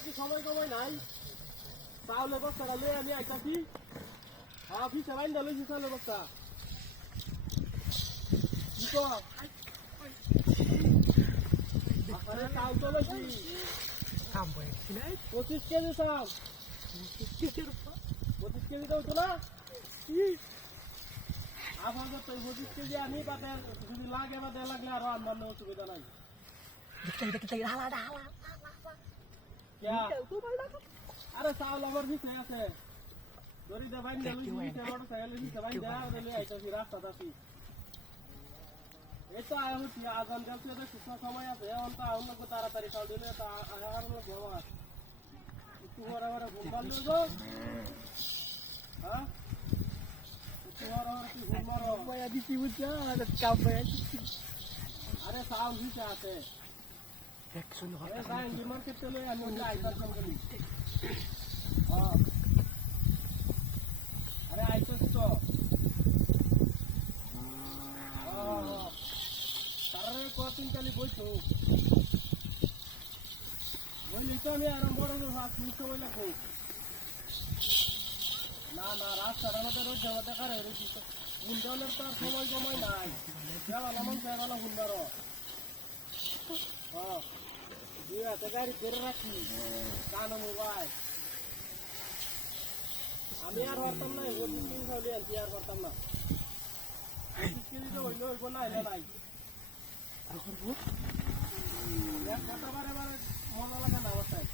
কি সময় সময় নাই তাহলে বস্তাটা লয়ে আমি আইতাছি হ্যাঁ ফিসে বাইন দিল তাহলে বস্তা কি কর আরে তাও তো লইছি পঁচিশ কেজি পঁচিশ কেজি তো না। আপাতত এই বুঝতে যে আমি বা যদি লাগে বা দেয় লাগলে আরও অন্যান্য অসুবিধা নাই। আরে চাউল আমার ভিতরে আছে। দড়ি দে বাইন দে লুই ভিতরে বড় চাইলে ভিতরে বাইন দে আর লুই আইতো রাস্তা দাসি এই তো আয় হচ্ছে আজান গেল তো তাড়াতাড়ি Aditi Muda, ada kabel. Ada saung juga ada. Jackson Hot. Eh, sayang di market dulu ya, mau jalan sama kami. Oh. Ada itu tuh. Oh. Karena kau tinggal di bocor. Boleh itu nih, orang bodoh tuh, harus musuh lagi. না না রাস্তার আমাদের রোজ যাওয়া দেখার হয়ে রয়েছি। হুন্ডানের তো আর সময় সময় নাই। যাওয়ালা মন যাওয়ালা হুন্ডারও হ্যাঁ দুই হাতে গাড়ি ধরে রাখি। কানো মোবাইল। আমি আর পারতাম না পঁচিশ কেজি চাউলি আনছি আর পারতাম না। কেজি তো হইলে হইব না হইলে নাই এক কথা বারে বারে মনে লাগে না অবস্থায়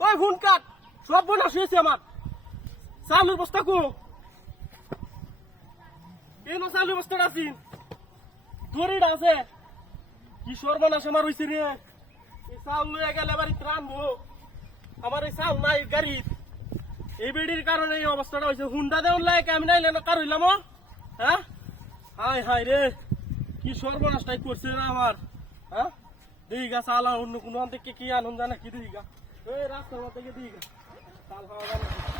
ওই ফোন কাট, সব বোনা শুয়েছে আমার। চালুর বস্তা কো কেন চালু বস্তাটা আছিস দড়িটা আছে। কি সর্বনাশ আমার হয়েছে রে। এই চাউল লইয়া গেলে এবার রানবো আমার এই চাউল নাই গাড়িত এই বেডির কারণে এই অবস্থাটা হয়েছে হুন্ডা দেওয়ার লাগে আমি নাইলে না কার হইলাম, ও? হ্যাঁ? হাই হাই রে। কি সর্বনাশটাই করছে না আমার। হ্যাঁ? দিঘা চাল অন্য কোনো থেকে কি আনন্দ জানা কি দিঘা? এই रास्ता वाते ये दीगा ताल खाओगे